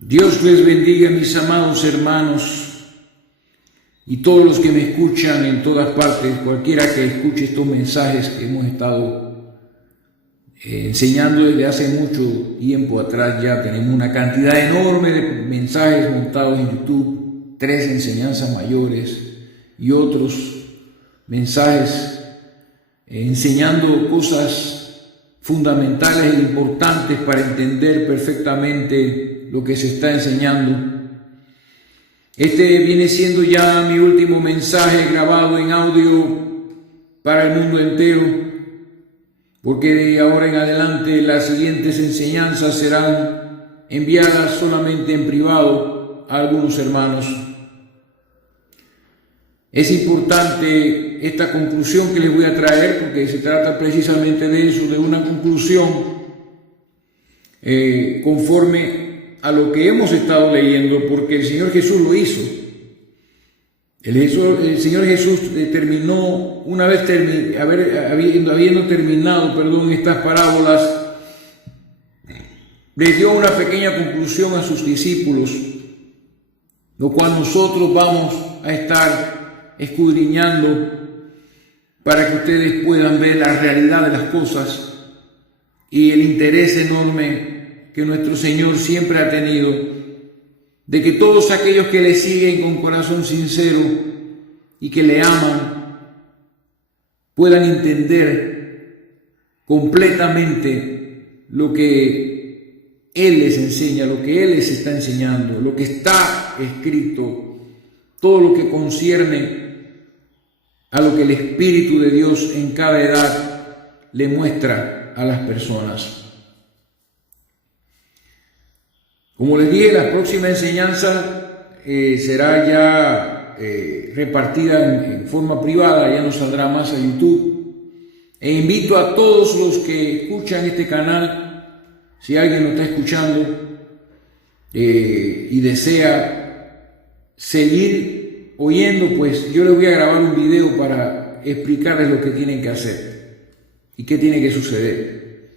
Dios les bendiga, mis amados hermanos, y todos los que me escuchan en todas partes, cualquiera que escuche estos mensajes que hemos estado enseñando desde hace mucho tiempo atrás. Ya tenemos una cantidad enorme de mensajes montados en YouTube, 3 enseñanzas mayores y otros mensajes enseñando cosas fundamentales e importantes para entender perfectamente lo que se está enseñando. Este viene siendo ya mi último mensaje grabado en audio para el mundo entero, porque de ahora en adelante las siguientes enseñanzas serán enviadas solamente en privado a algunos hermanos. Es importante esta conclusión que les voy a traer, porque se trata precisamente de eso, de una conclusión conforme a lo que hemos estado leyendo, porque el Señor Jesús lo hizo. El Señor Jesús terminó, una vez habiendo terminado estas parábolas, le dio una pequeña conclusión a sus discípulos, lo cual nosotros vamos a estar escudriñando para que ustedes puedan ver la realidad de las cosas y el interés enorme que nuestro Señor siempre ha tenido de que todos aquellos que le siguen con corazón sincero y que le aman puedan entender completamente lo que Él les enseña, lo que Él les está enseñando, lo que está escrito, todo lo que concierne a lo que el Espíritu de Dios en cada edad le muestra a las personas. Como les dije, la próxima enseñanza será ya repartida en forma privada, ya no saldrá más a YouTube. E invito a todos los que escuchan este canal, si alguien lo está escuchando y desea seguir oyendo, pues yo les voy a grabar un video para explicarles lo que tienen que hacer y qué tiene que suceder.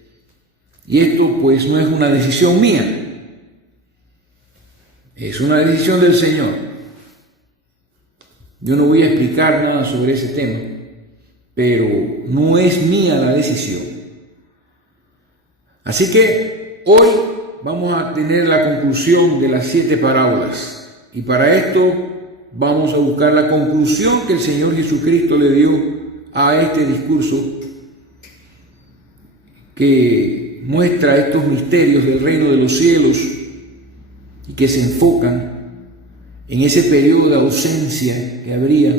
Y esto pues no es una decisión mía. Es una decisión del Señor. Yo no voy a explicar nada sobre ese tema, pero no es mía la decisión. Así que hoy vamos a tener la conclusión de las 7 parábolas. Y para esto vamos a buscar la conclusión que el Señor Jesucristo le dio a este discurso que muestra estos misterios del reino de los cielos y que se enfocan en ese periodo de ausencia que habría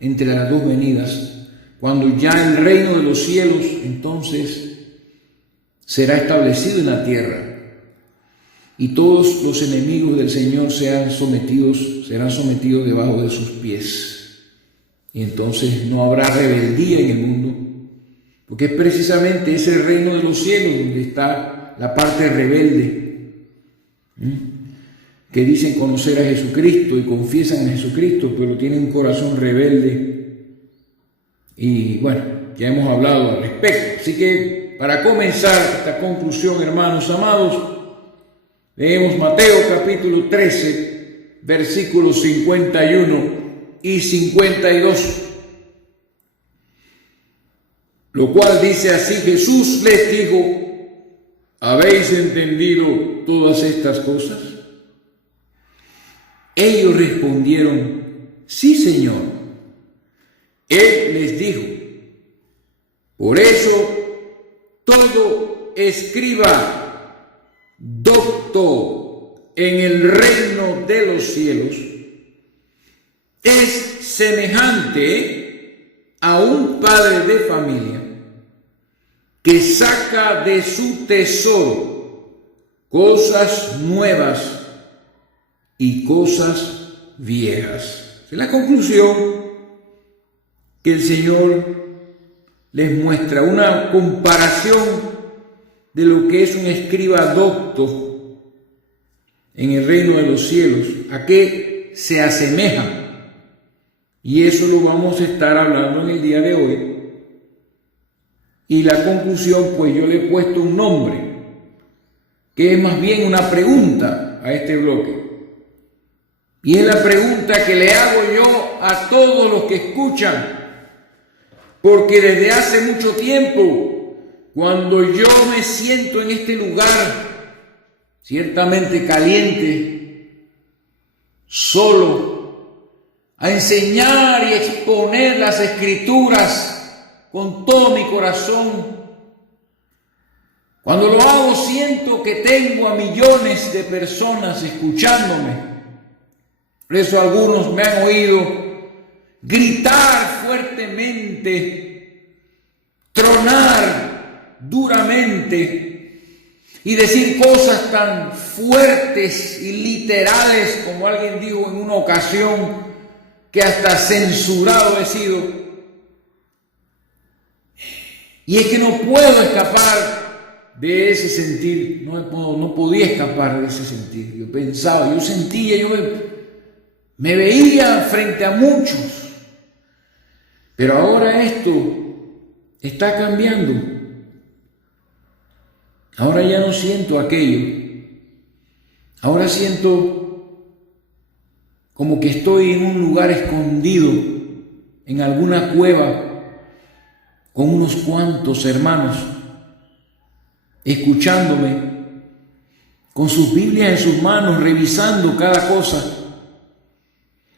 entre las dos venidas, cuando ya el reino de los cielos entonces será establecido en la tierra y todos los enemigos del Señor serán sometidos debajo de sus pies. Y entonces no habrá rebeldía en el mundo, porque es precisamente ese reino de los cielos donde está la parte rebelde, que dicen conocer a Jesucristo y confiesan a Jesucristo, pero tienen un corazón rebelde. Y bueno, ya hemos hablado al respecto. Así que para comenzar esta conclusión, hermanos amados, leemos Mateo capítulo 13, versículos 51 y 52, lo cual dice así: Jesús les dijo: ¿habéis entendido todas estas cosas? Ellos respondieron: sí, Señor. Él les dijo: por eso todo escriba docto en el reino de los cielos es semejante a un padre de familia que saca de su tesoro cosas nuevas y cosas viejas. Es la conclusión que el Señor les muestra, una comparación de lo que es un escriba docto en el reino de los cielos, a qué se asemeja. Y eso lo vamos a estar hablando en el día de hoy. Y la conclusión, pues yo le he puesto un nombre, que es más bien una pregunta. a este bloque. Y es la pregunta que le hago yo a todos los que escuchan, porque desde hace mucho tiempo, cuando yo me siento en este lugar, ciertamente caliente, solo, a enseñar y exponer las Escrituras con todo mi corazón, cuando lo hago siento que tengo a millones de personas escuchándome. Por eso algunos me han oído gritar fuertemente, tronar duramente y decir cosas tan fuertes y literales como alguien dijo en una ocasión, que hasta censurado he sido. Y es que no puedo escapar de ese sentir, no podía escapar de ese sentir. Yo pensaba, yo sentía, yo me veía frente a muchos, pero ahora esto está cambiando. Ahora ya no siento aquello. Ahora siento como que estoy en un lugar escondido, en alguna cueva, con unos cuantos hermanos, escuchándome, con sus Biblias en sus manos, revisando cada cosa,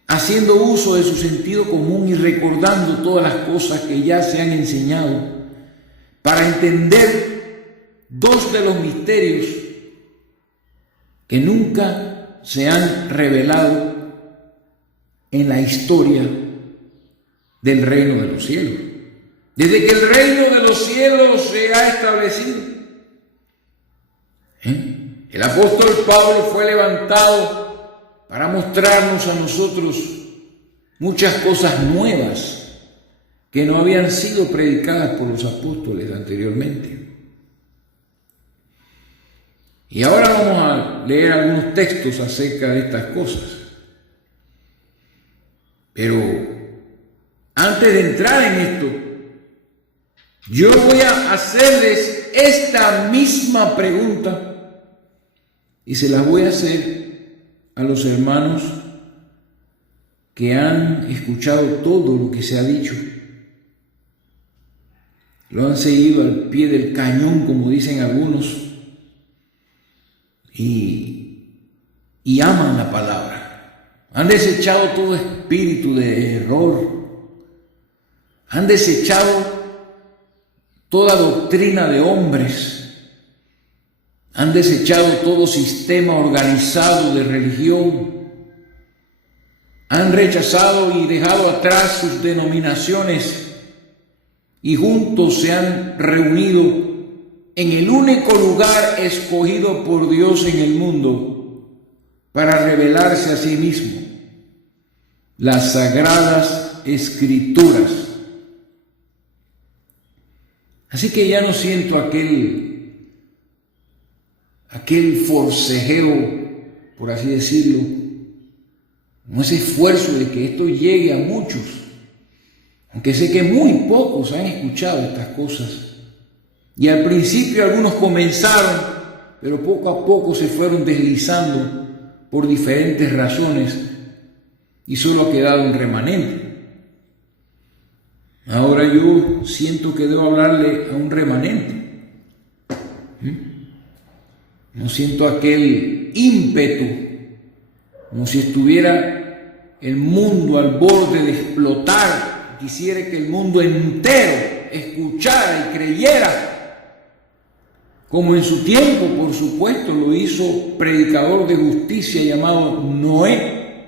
haciendo uso de su sentido común y recordando todas las cosas que ya se han enseñado, para entender dos de los misterios que nunca se han revelado en la historia del reino de los cielos. Desde que el reino de los cielos se ha establecido, el apóstol Pablo fue levantado para mostrarnos a nosotros muchas cosas nuevas que no habían sido predicadas por los apóstoles anteriormente. Y ahora vamos a leer algunos textos acerca de estas cosas. Pero antes de entrar en esto, yo voy a hacerles esta misma pregunta y se las voy a hacer a los hermanos que han escuchado todo lo que se ha dicho. Lo han seguido al pie del cañón, como dicen algunos, y aman la palabra. Han desechado todo espíritu de error. Han desechado toda doctrina de hombres. Han desechado todo sistema organizado de religión. Han rechazado y dejado atrás sus denominaciones y juntos se han reunido en el único lugar escogido por Dios en el mundo para revelarse a sí mismo, las Sagradas Escrituras. Así que ya no siento aquel forcejeo, por así decirlo, no ese esfuerzo de que esto llegue a muchos, aunque sé que muy pocos han escuchado estas cosas. Y al principio algunos comenzaron, pero poco a poco se fueron deslizando por diferentes razones y solo ha quedado un remanente. Ahora yo siento que debo hablarle a un remanente. No siento aquel ímpetu, como si estuviera el mundo al borde de explotar. Quisiera que el mundo entero escuchara y creyera, como en su tiempo, por supuesto, lo hizo predicador de justicia llamado Noé,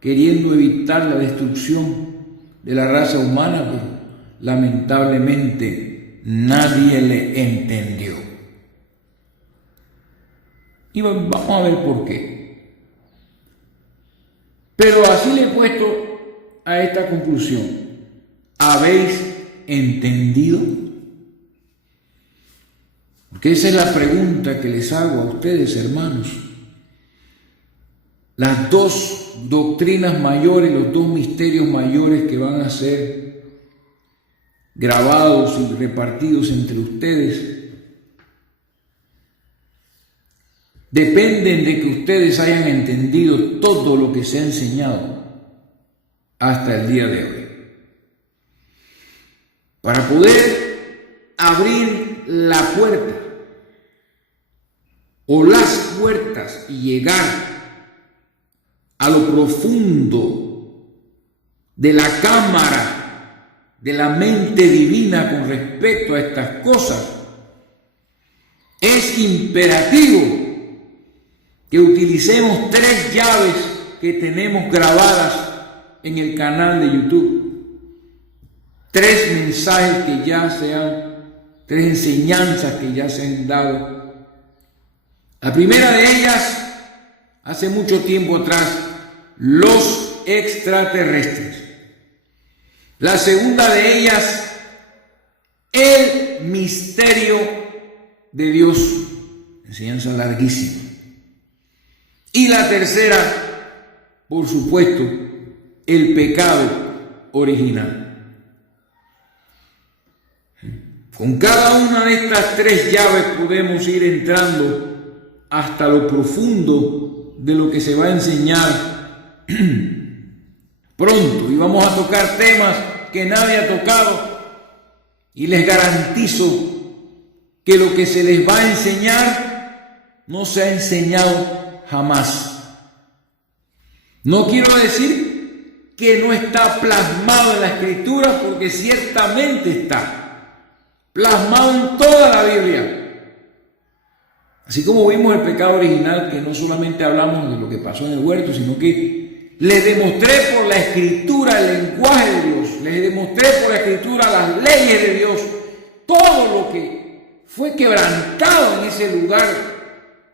queriendo evitar la destrucción de la raza humana, pero lamentablemente nadie le entendió. Y vamos a ver por qué. Pero así le he puesto a esta conclusión. ¿Habéis entendido? Porque esa es la pregunta que les hago a ustedes, hermanos. Las dos doctrinas mayores, los dos misterios mayores que van a ser grabados y repartidos entre ustedes, dependen de que ustedes hayan entendido todo lo que se ha enseñado hasta el día de hoy. Para poder abrir la puerta o las puertas y llegar a lo profundo de la cámara de la mente divina con respecto a estas cosas, es imperativo que utilicemos 3 llaves que tenemos grabadas en el canal de YouTube. 3 mensajes que ya se han, 3 enseñanzas que ya se han dado. La primera de ellas, hace mucho tiempo atrás, los extraterrestres. La segunda de ellas, el misterio de Dios. Enseñanza larguísima. Y la tercera, por supuesto, el pecado original. Con cada una de estas 3 llaves podemos ir entrando hasta lo profundo de lo que se va a enseñar pronto. Y vamos a tocar temas que nadie ha tocado. Y les garantizo que lo que se les va a enseñar no se ha enseñado jamás. No quiero decir que no está plasmado en la Escritura, porque ciertamente está plasmado en toda la Biblia. Así como vimos el pecado original, que no solamente hablamos de lo que pasó en el huerto, sino que les demostré por la Escritura el lenguaje de Dios, les demostré por la Escritura las leyes de Dios, todo lo que fue quebrantado en ese lugar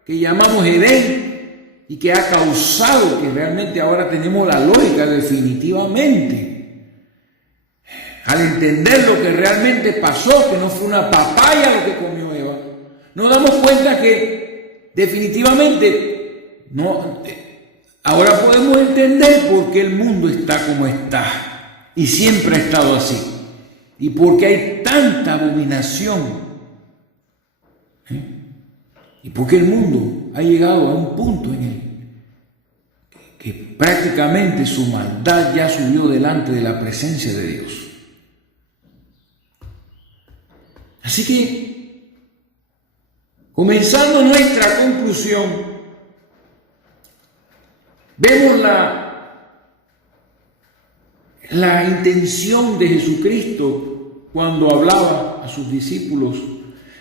que llamamos Edén y que ha causado que realmente ahora tenemos la lógica definitivamente. Al entender lo que realmente pasó, que no fue una papaya lo que comió Eva, nos damos cuenta que definitivamente no. Ahora podemos entender por qué el mundo está como está y siempre ha estado así, y por qué hay tanta abominación, y por qué el mundo ha llegado a un punto en el que prácticamente su maldad ya subió delante de la presencia de Dios. Así que, comenzando nuestra conclusión, vemos la intención de Jesucristo cuando hablaba a sus discípulos,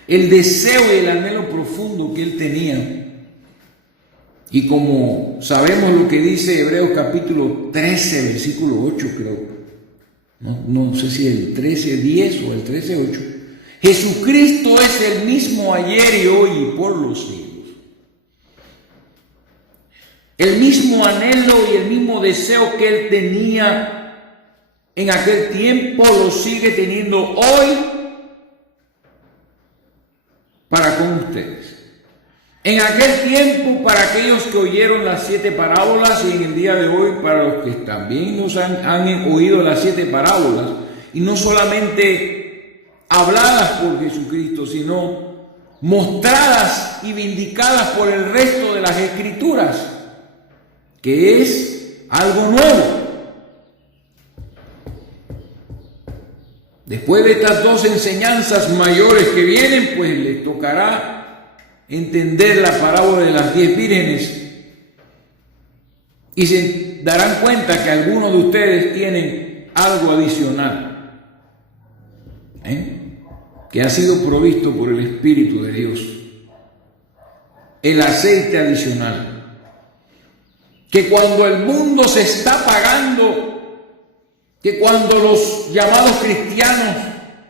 el deseo y el anhelo profundo que él tenía. Y como sabemos lo que dice Hebreos capítulo 13, versículo 8, creo, no sé si el 13:10 o el 13:8, Jesucristo es el mismo ayer y hoy y por los siglos. El mismo anhelo y el mismo deseo que él tenía en aquel tiempo lo sigue teniendo hoy para con ustedes. En aquel tiempo, para aquellos que oyeron las 7 parábolas, y en el día de hoy para los que también nos han oído las 7 parábolas, y no solamente habladas por Jesucristo, sino mostradas y vindicadas por el resto de las Escrituras, que es algo nuevo. Después de estas 2 enseñanzas mayores que vienen, pues les tocará entender la parábola de las 10 vírgenes, y se darán cuenta que algunos de ustedes tienen algo adicional, que ha sido provisto por el Espíritu de Dios, el aceite adicional, que cuando el mundo se está apagando, que cuando los llamados cristianos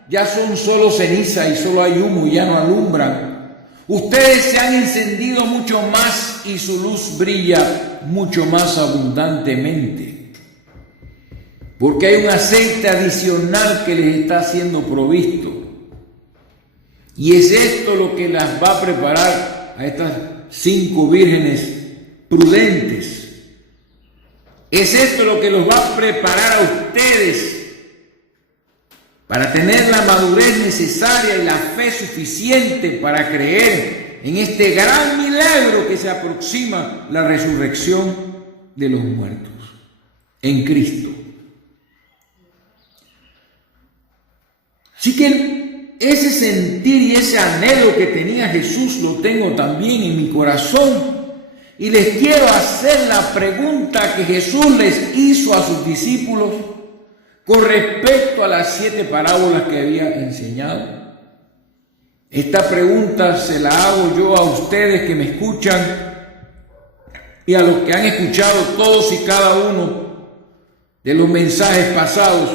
ya son solo ceniza y solo hay humo y ya no alumbran, ustedes se han encendido mucho más y su luz brilla mucho más abundantemente. Porque hay un aceite adicional que les está siendo provisto. Y es esto lo que las va a preparar a estas 5 vírgenes prudentes. Es esto lo que los va a preparar a ustedes para tener la madurez necesaria y la fe suficiente para creer en este gran milagro que se aproxima, la resurrección de los muertos en Cristo. Así que ese sentir y ese anhelo que tenía Jesús lo tengo también en mi corazón. Y les quiero hacer la pregunta que Jesús les hizo a sus discípulos con respecto a las 7 parábolas que había enseñado. Esta pregunta se la hago yo a ustedes que me escuchan y a los que han escuchado todos y cada uno de los mensajes pasados.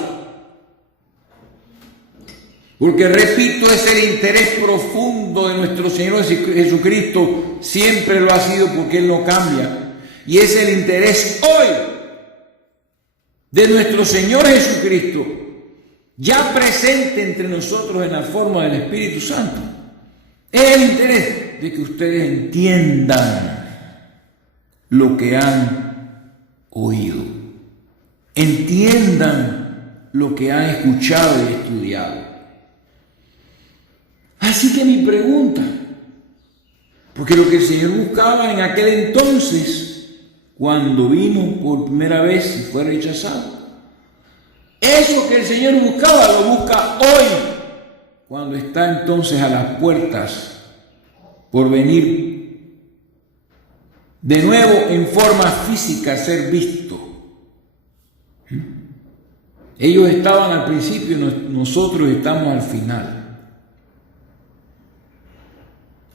Porque repito, es el interés profundo de nuestro Señor Jesucristo, siempre lo ha sido porque Él no cambia. Y es el interés hoy de nuestro Señor Jesucristo, ya presente entre nosotros en la forma del Espíritu Santo. Es el interés de que ustedes entiendan lo que han oído, entiendan lo que han escuchado y estudiado. Así que mi pregunta, porque lo que el Señor buscaba en aquel entonces, cuando vino por primera vez y fue rechazado, eso que el Señor buscaba lo busca hoy, cuando está entonces a las puertas por venir de nuevo en forma física a ser visto. Ellos estaban al principio, nosotros estamos al final.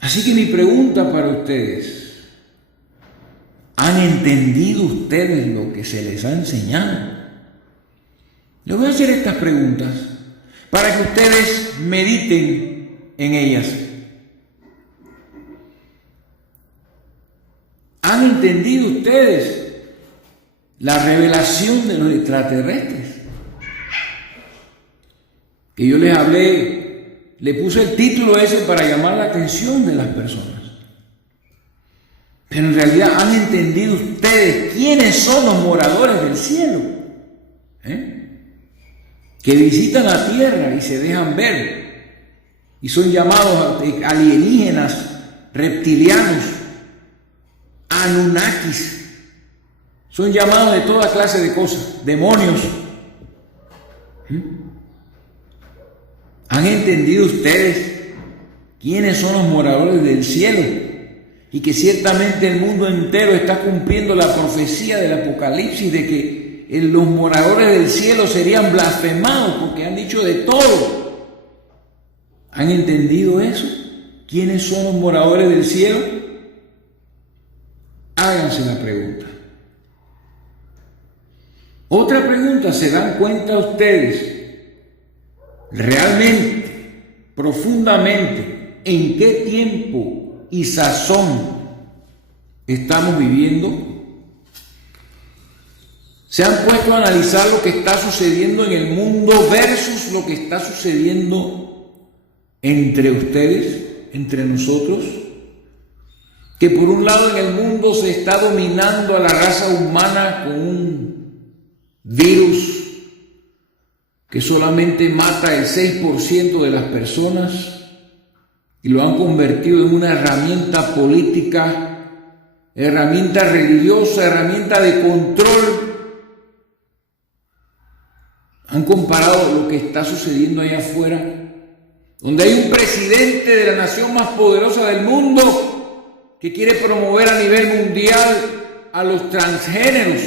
Así que mi pregunta para ustedes, ¿han entendido ustedes lo que se les ha enseñado? Les voy a hacer estas preguntas para que ustedes mediten en ellas. ¿Han entendido ustedes la revelación de los extraterrestres? Que yo les hablé. Le puse el título ese para llamar la atención de las personas. Pero en realidad, ¿han entendido ustedes quiénes son los moradores del cielo? Que visitan la tierra y se dejan ver. Y son llamados alienígenas, reptilianos, anunnakis. Son llamados de toda clase de cosas, demonios. ¿Han entendido ustedes quiénes son los moradores del cielo? Y que ciertamente el mundo entero está cumpliendo la profecía del Apocalipsis de que los moradores del cielo serían blasfemados porque han dicho de todo. ¿Han entendido eso? ¿Quiénes son los moradores del cielo? Háganse la pregunta. Otra pregunta, ¿se dan cuenta ustedes realmente, profundamente, en qué tiempo y sazón estamos viviendo? ¿Se han puesto a analizar lo que está sucediendo en el mundo versus lo que está sucediendo entre ustedes, entre nosotros? Que por un lado en el mundo se está dominando a la raza humana con un virus que solamente mata el 6% de las personas y lo han convertido en una herramienta política, herramienta religiosa, herramienta de control. Han comparado lo que está sucediendo allá afuera, donde hay un presidente de la nación más poderosa del mundo que quiere promover a nivel mundial a los transgéneros.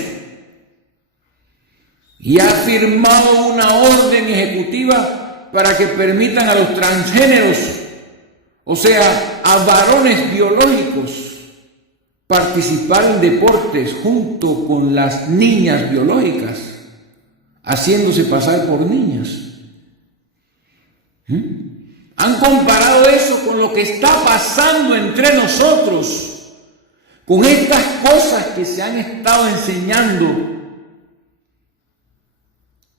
Y ha firmado una orden ejecutiva para que permitan a los transgéneros, o sea, a varones biológicos, participar en deportes junto con las niñas biológicas, haciéndose pasar por niñas. Han comparado eso con lo que está pasando entre nosotros, con estas cosas que se han estado enseñando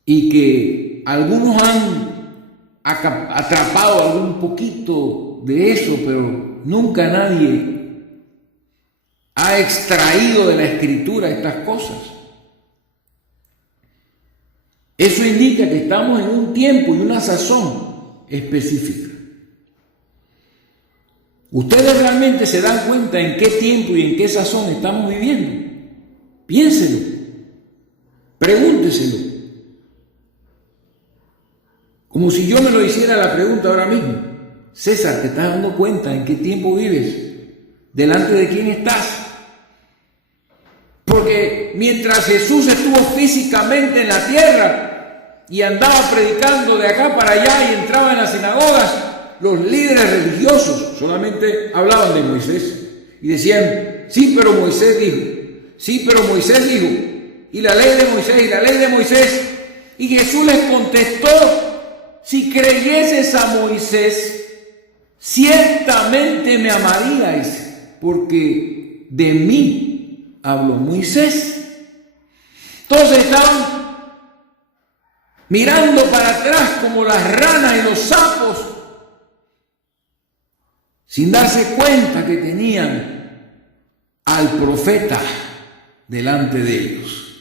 y que algunos han atrapado algún poquito de eso, pero nunca nadie ha extraído de la Escritura estas cosas. Eso indica que estamos en un tiempo y una sazón específica. ¿Ustedes realmente se dan cuenta en qué tiempo y en qué sazón estamos viviendo? Piénselo, pregúnteselo. Como si yo me lo hiciera la pregunta ahora mismo. César, ¿te estás dando cuenta en qué tiempo vives? ¿Delante de quién estás? Porque mientras Jesús estuvo físicamente en la tierra y andaba predicando de acá para allá y entraba en las sinagogas, los líderes religiosos solamente hablaban de Moisés y decían, sí, pero Moisés dijo, sí, pero Moisés dijo, y la ley de Moisés, y la ley de Moisés. Y Jesús les contestó, si creyeses a Moisés, ciertamente me amaríais, porque de mí habló Moisés. Todos estaban mirando para atrás como las ranas y los sapos, sin darse cuenta que tenían al profeta delante de ellos,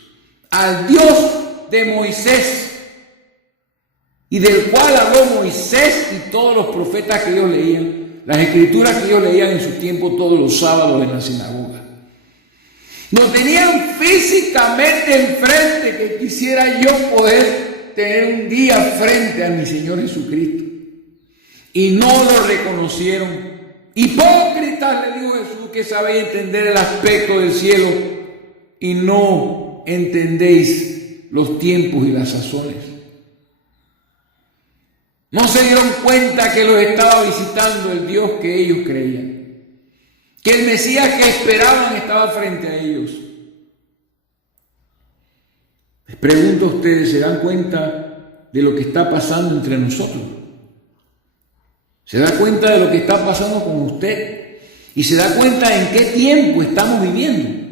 al Dios de Moisés, y del cual habló Moisés y todos los profetas que ellos leían, las escrituras que ellos leían en su tiempo todos los sábados en la sinagoga. No tenían físicamente enfrente, que quisiera yo poder tener un día frente a mi Señor Jesucristo, y no lo reconocieron. Hipócritas, le dijo Jesús, que sabéis entender el aspecto del cielo y no entendéis los tiempos y las sazones. No se dieron cuenta que los estaba visitando el Dios que ellos creían, que el Mesías que esperaban estaba frente a ellos. Les pregunto a ustedes, ¿se dan cuenta de lo que está pasando entre nosotros? ¿Se da cuenta de lo que está pasando con usted? ¿Y se da cuenta en qué tiempo estamos viviendo?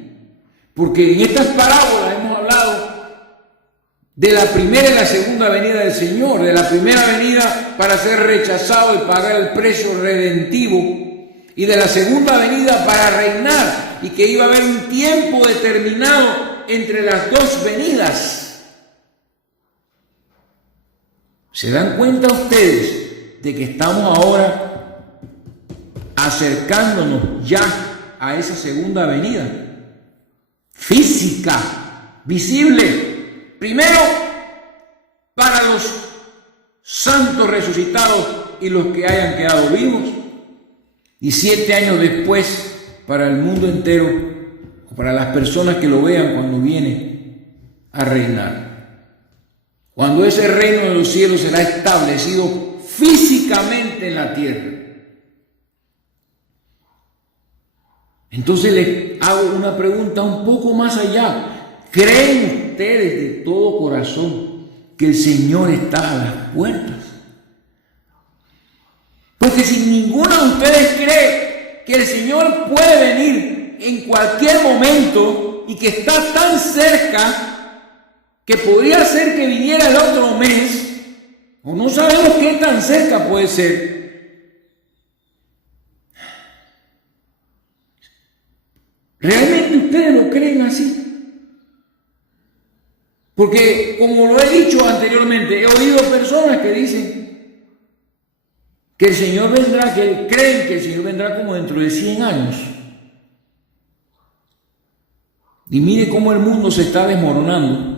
Porque en estas parábolas hemos hablado de la primera y la segunda venida del Señor, de la primera venida para ser rechazado y pagar el precio redentivo, y de la segunda venida para reinar, y que iba a haber un tiempo determinado entre las dos venidas. ¿Se dan cuenta ustedes de que estamos ahora acercándonos ya a esa segunda venida física, visible? Primero, para los santos resucitados y los que hayan quedado vivos, y 7 años después para el mundo entero, o para las personas que lo vean cuando viene a reinar. Cuando ese reino de los cielos será establecido físicamente en la tierra. Entonces les hago una pregunta un poco más allá. ¿Creen ustedes de todo corazón que el Señor está a las puertas? Porque si ninguno de ustedes cree que el Señor puede venir en cualquier momento y que está tan cerca que podría ser que viniera el otro mes, o no sabemos qué tan cerca puede ser, ¿realmente ustedes lo creen así? Porque, como lo he dicho anteriormente, he oído personas que dicen que el Señor vendrá, que creen que el Señor vendrá como dentro de 100 años. Y mire cómo el mundo se está desmoronando.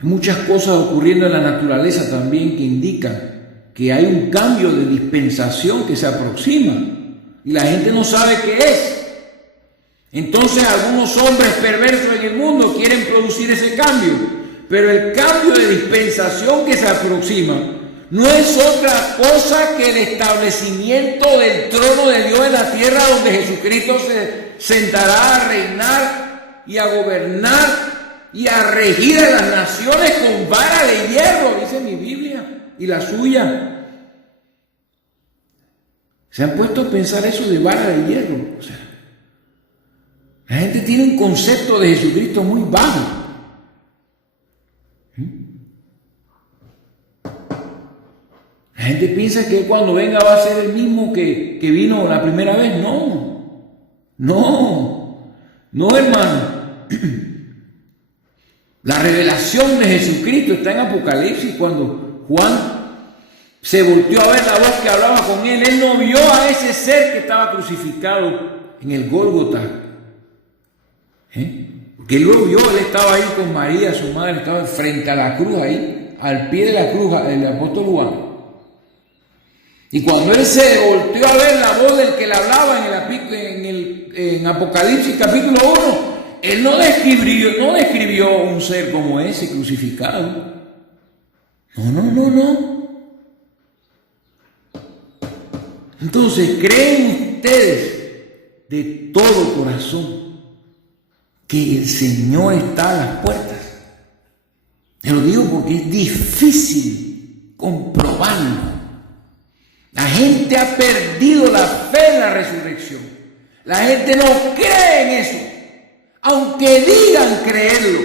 Hay muchas cosas ocurriendo en la naturaleza también que indican que hay un cambio de dispensación que se aproxima y la gente no sabe qué es. Entonces algunos hombres perversos en el mundo quieren producir ese cambio, pero el cambio de dispensación que se aproxima no es otra cosa que el establecimiento del trono de Dios en la tierra, donde Jesucristo se sentará a reinar y a gobernar y a regir a las naciones con vara de hierro, dice mi Biblia, y la suya. ¿Se han puesto a pensar eso de vara de hierro? O sea, la gente tiene un concepto de Jesucristo muy bajo. La gente piensa que cuando venga va a ser el mismo que vino la primera vez. No, hermano. La revelación de Jesucristo está en Apocalipsis, cuando Juan se volteó a ver la voz que hablaba con él. Él no vio a ese ser que estaba crucificado en el Gólgota. Porque él lo vio, él estaba ahí con María, su madre, estaba frente a la cruz ahí, al pie de la cruz, el apóstol Juan. Y cuando él se volteó a ver la voz del que le hablaba en Apocalipsis capítulo 1, él no describió un ser como ese crucificado. No. Entonces, ¿creen ustedes de todo corazón que el Señor está a las puertas? Te lo digo porque es difícil comprobarlo. La gente ha perdido la fe en la resurrección. La gente no cree en eso, aunque digan creerlo.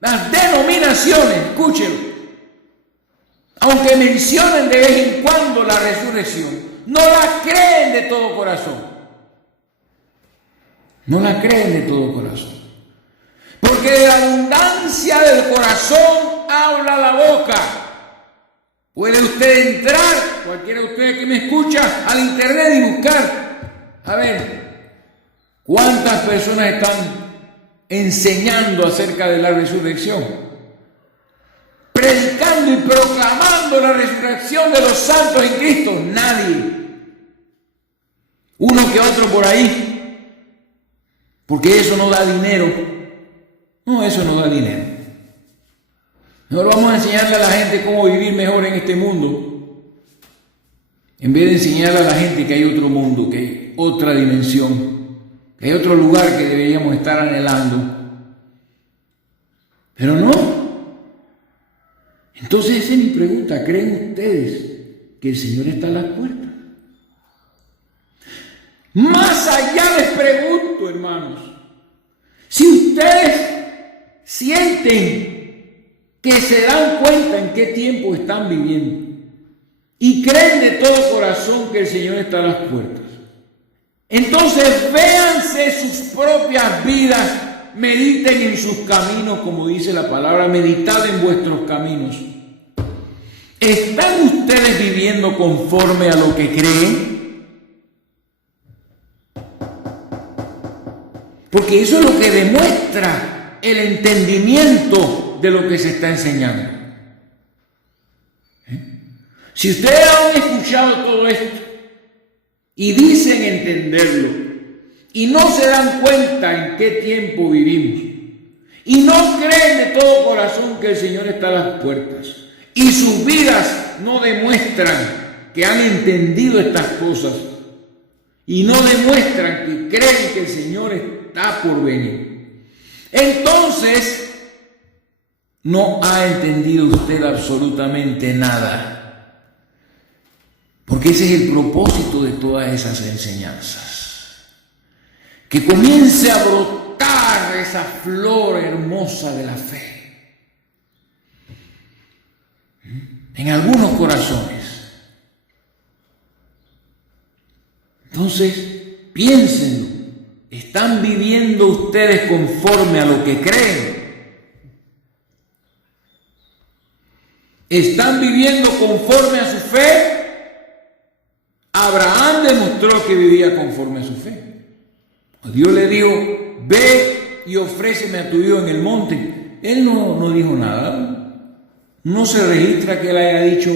Las denominaciones, escúchenlo, aunque mencionen de vez en cuando la resurrección, no la creen de todo corazón. No la creen de todo corazón. Porque de la abundancia del corazón habla la boca. Puede usted entrar, cualquiera de ustedes que me escucha, al internet y buscar, a ver, cuántas personas están enseñando acerca de la resurrección, predicando y proclamando la resurrección de los santos en Cristo. Nadie. Uno que otro por ahí, porque eso no da dinero. No, eso no da dinero. Nosotros vamos a enseñarle a la gente cómo vivir mejor en este mundo, en vez de enseñarle a la gente que hay otro mundo, que hay otra dimensión, que hay otro lugar que deberíamos estar anhelando. Pero no. Entonces esa es mi pregunta. ¿Creen ustedes que el Señor está a las puertas? Más allá les pregunto, hermanos, si ustedes sienten que se dan cuenta en qué tiempo están viviendo y creen de todo corazón que el Señor está a las puertas, entonces véanse sus propias vidas, mediten en sus caminos, como dice la palabra, meditad en vuestros caminos. ¿Están ustedes viviendo conforme a lo que creen? Porque eso es lo que demuestra el entendimiento de lo que se está enseñando. Si ustedes han escuchado todo esto y dicen entenderlo y no se dan cuenta en qué tiempo vivimos y no creen de todo corazón que el Señor está a las puertas y sus vidas no demuestran que han entendido estas cosas y no demuestran que creen que el Señor está por venir, entonces no ha entendido usted absolutamente nada. Porque ese es el propósito de todas esas enseñanzas. Que comience a brotar esa flor hermosa de la fe en algunos corazones. Entonces, piénsenlo. ¿Están viviendo ustedes conforme a lo que creen? ¿Están viviendo conforme a su fe? Abraham demostró que vivía conforme a su fe. Dios le dijo, ve y ofréceme a tu hijo en el monte. Él no dijo nada. No se registra que él haya dicho,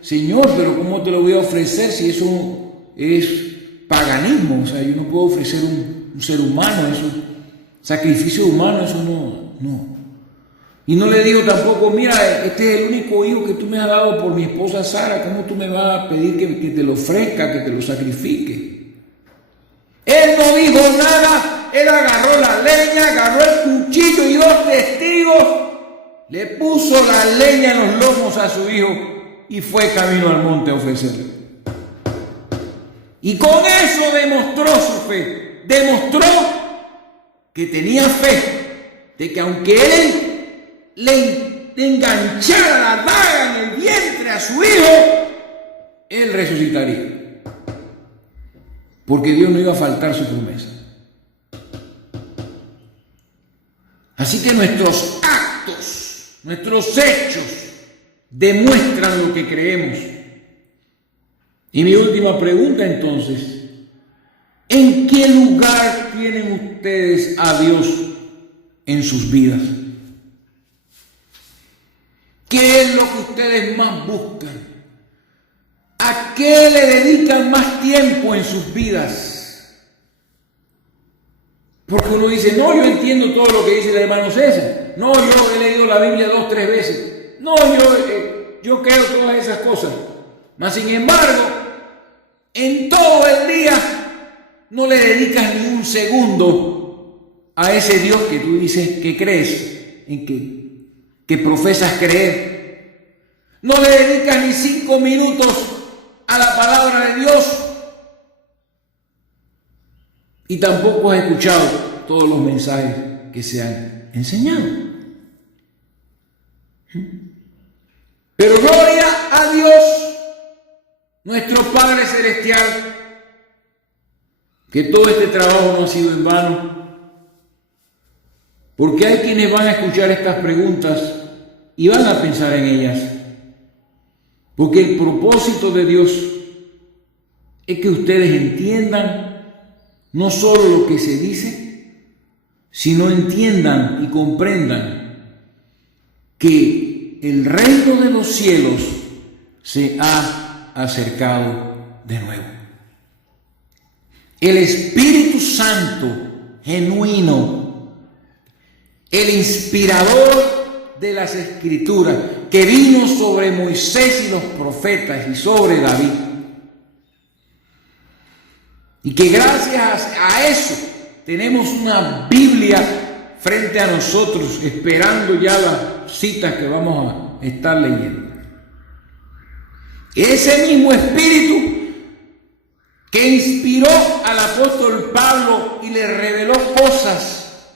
Señor, pero ¿cómo te lo voy a ofrecer si eso es paganismo? O sea, yo no puedo ofrecer un ser humano, eso, sacrificio humano, eso no. Y no le digo tampoco, mira, este es el único hijo que tú me has dado por mi esposa Sara, ¿cómo tú me vas a pedir que te lo ofrezca, que te lo sacrifique? Él no dijo nada, él agarró la leña, agarró el cuchillo y 2 testigos, le puso la leña en los lomos a su hijo y fue camino al monte a ofrecerle. Y con eso demostró su fe, demostró que tenía fe, de que aunque él le enganchara la daga en el vientre a su hijo, él resucitaría. Porque Dios no iba a faltar su promesa. Así que nuestros actos, nuestros hechos demuestran lo que creemos. Y mi última pregunta entonces, ¿en qué lugar tienen ustedes a Dios en sus vidas? ¿Qué es lo que ustedes más buscan? ¿A qué le dedican más tiempo en sus vidas? Porque uno dice, no, yo entiendo todo lo que dice el hermano César. No, yo he leído la Biblia 2, 3 veces. No, yo creo todas esas cosas. Mas sin embargo, en todo el día no le dedicas ni un segundo a ese Dios que tú dices que crees, en que profesas creer. No le dedicas ni 5 minutos a la palabra de Dios. Y tampoco has escuchado todos los mensajes que se han enseñado. Pero gloria a Dios, nuestro Padre Celestial, que todo este trabajo no ha sido en vano, porque hay quienes van a escuchar estas preguntas y van a pensar en ellas, porque el propósito de Dios es que ustedes entiendan no solo lo que se dice, sino entiendan y comprendan que el reino de los cielos se ha acercado de nuevo. El Espíritu Santo genuino, el inspirador de las Escrituras, que vino sobre Moisés y los profetas y sobre David, y que gracias a eso tenemos una Biblia frente a nosotros, esperando ya las citas que vamos a estar leyendo. Ese mismo Espíritu que inspiró al apóstol Pablo y le reveló cosas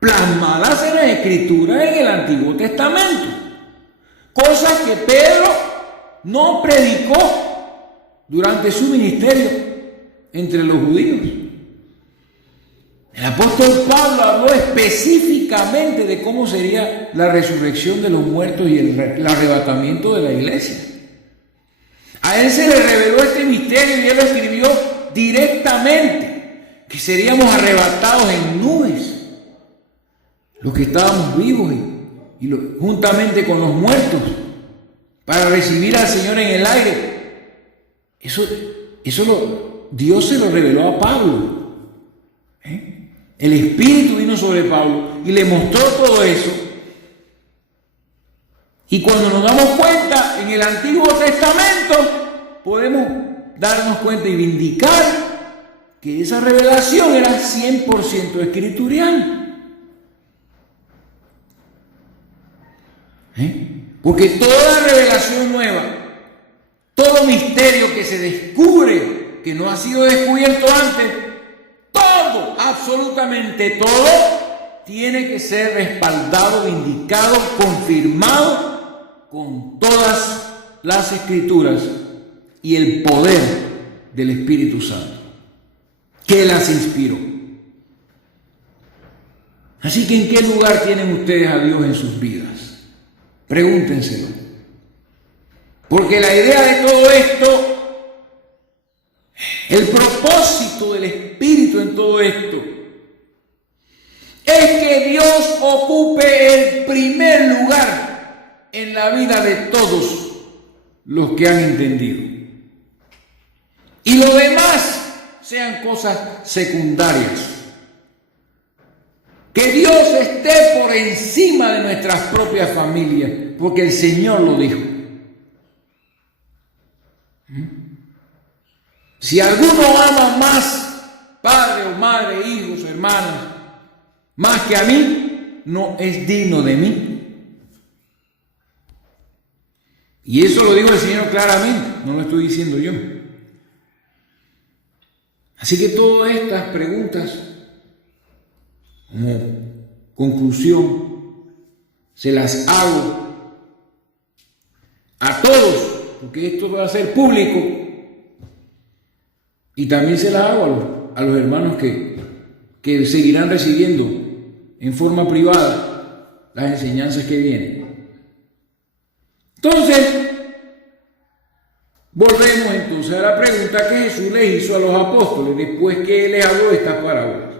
plasmadas en la Escritura en el Antiguo Testamento, cosas que Pedro no predicó durante su ministerio entre los judíos. El apóstol Pablo habló específicamente de cómo sería la resurrección de los muertos y el arrebatamiento de la iglesia. A él se le reveló este misterio y él lo escribió directamente, que seríamos arrebatados en nubes, los que estábamos vivos juntamente con los muertos, para recibir al Señor en el aire. Dios se lo reveló a Pablo. El Espíritu vino sobre Pablo y le mostró todo eso. Y cuando nos damos cuenta, en el Antiguo Testamento podemos darnos cuenta y vindicar que esa revelación era 100% escritural. Porque toda revelación nueva, todo misterio que se descubre que no ha sido descubierto antes, todo, absolutamente todo, tiene que ser respaldado, vindicado, confirmado con todas las Escrituras y el poder del Espíritu Santo, que las inspiró. Así que, ¿en qué lugar tienen ustedes a Dios en sus vidas? Pregúntenselo. Porque la idea de todo esto, el propósito del Espíritu en todo esto, es que Dios ocupe el primer lugar en la vida de todos los que han entendido. Y lo demás sean cosas secundarias. Que Dios esté por encima de nuestras propias familias, porque el Señor lo dijo. Si alguno ama más, padre o madre, hijos, hermanos, más que a mí, no es digno de mí. Y eso lo dijo el Señor claramente, no lo estoy diciendo yo. Así que todas estas preguntas, como conclusión, se las hago a todos, porque esto va a ser público, y también se las hago a los hermanos que seguirán recibiendo en forma privada las enseñanzas que vienen. Entonces, Volvemos entonces a la pregunta que Jesús les hizo a los apóstoles después que les habló estas parábolas.